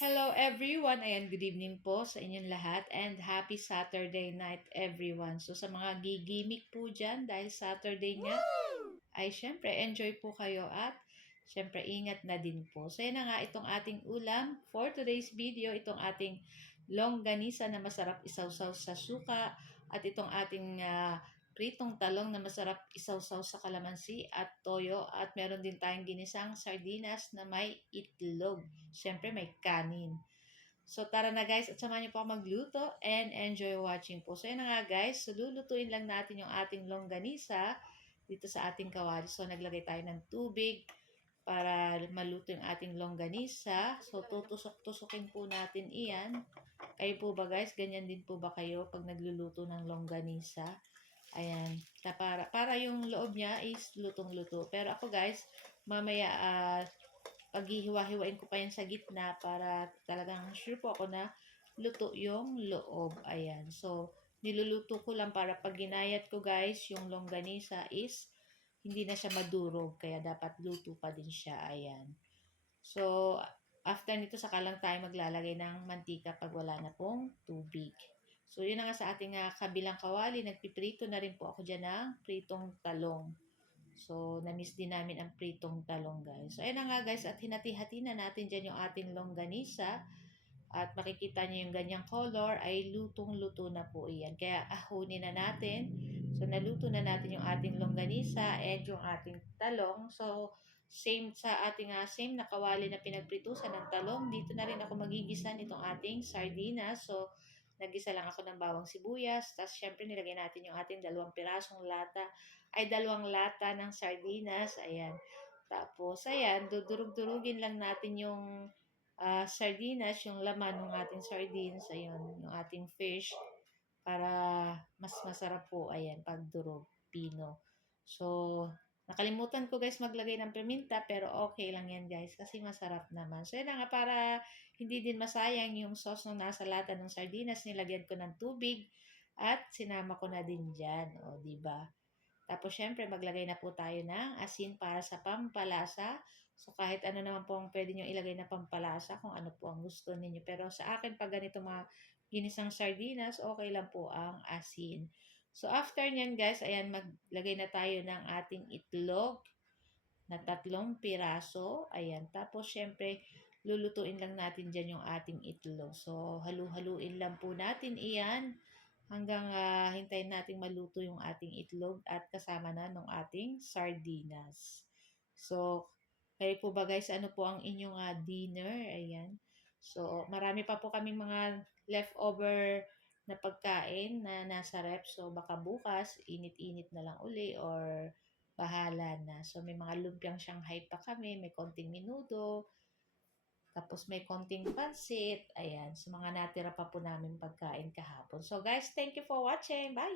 Hello everyone, ayan, good evening po sa inyong lahat and happy Saturday night everyone. So sa mga gigimik po dyan dahil Saturday nga, ay syempre enjoy po kayo at syempre ingat na din po. So yan na nga itong ating ulam for today's video, itong ating longganisa na masarap isawsaw sa suka at itong ating pritong talong na masarap isawsaw sa kalamansi at toyo at meron din tayong ginisang sardinas na may itlog. Syempre may kanin. So tara na guys at samahan niyo po ako magluto and enjoy watching po. So yun na nga guys, so lulutuin lang natin yung ating longganisa dito sa ating kawali. So naglagay tayo ng tubig para maluto yung ating longganisa. So tutusok-tusokin po natin iyan. Kayo po ba guys, ganyan din po ba kayo pag nagluluto ng longganisa? Ayan, para yung loob niya is lutong-luto. Pero ako guys, mamaya paghihiwa-hiwain ko pa yan sa gitna para talagang sure po ako na luto yung loob. Ayan, so niluluto ko lang para pag ginayat ko guys, yung longganisa is hindi na siya madurog. Kaya dapat luto pa din siya. Ayan. So, after nito, saka lang tayo maglalagay ng mantika pag wala na pong tubig. So, yun na nga sa ating kabilang kawali. Nagpiprito na rin po ako dyan ng pritong talong. So, na-miss din namin ang pritong talong, guys. So, ayun na nga, guys. At hinati-hati na natin dyan yung ating longganisa. At makikita nyo yung ganyang color ay lutong-luto na po iyan. Kaya ahunin na natin. So, naluto na natin yung ating longganisa and yung ating talong. So, same sa ating same na kawali na pinagpritusan ng talong. Dito na rin ako magigisa nitong ating sardinas. So, nagisa lang ako ng bawang sibuyas. Tapos, syempre, nilagay natin yung ating dalawang lata ng sardinas. Ayan. Tapos, ayan, dudurug-durugin lang natin yung sardinas, yung laman ng ating sardines. Ayun, yung ating fish. Para mas masarap po, ayan, pagdurog, pino. So, nakalimutan ko guys maglagay ng paminta pero okay lang yan guys kasi masarap naman. So, yun na nga para hindi din masayang yung sauce na nasa lata ng sardinas, nilagyan ko ng tubig at sinama ko na din dyan. O, diba? Tapos, syempre, maglagay na po tayo ng asin para sa pampalasa. So, kahit ano naman po ang pwede nyo ilagay na pampalasa kung ano po ang gusto ninyo. Pero sa akin, pag ganito mga ginisang sardinas, okay lang po ang asin. So, after nyan guys, ayan, maglagay na tayo ng ating itlog na 3 piraso. Ayan. Tapos, syempre, lulutuin lang natin dyan yung ating itlog. So, halu-haluin lang po natin iyan hanggang hintayin nating maluto yung ating itlog at kasama na ng ating sardinas. So, kayo po ba guys, ano po ang inyong dinner? Ayan. So, marami pa po kaming mga leftover na pagkain na nasa rep. So, baka bukas, init-init na lang uli or bahala na. So, may mga lumpiang Shanghai pa kami, may konting minuto, tapos may konting pansit. Ayan. So, mga natira pa po namin pagkain kahapon. So, guys, thank you for watching. Bye!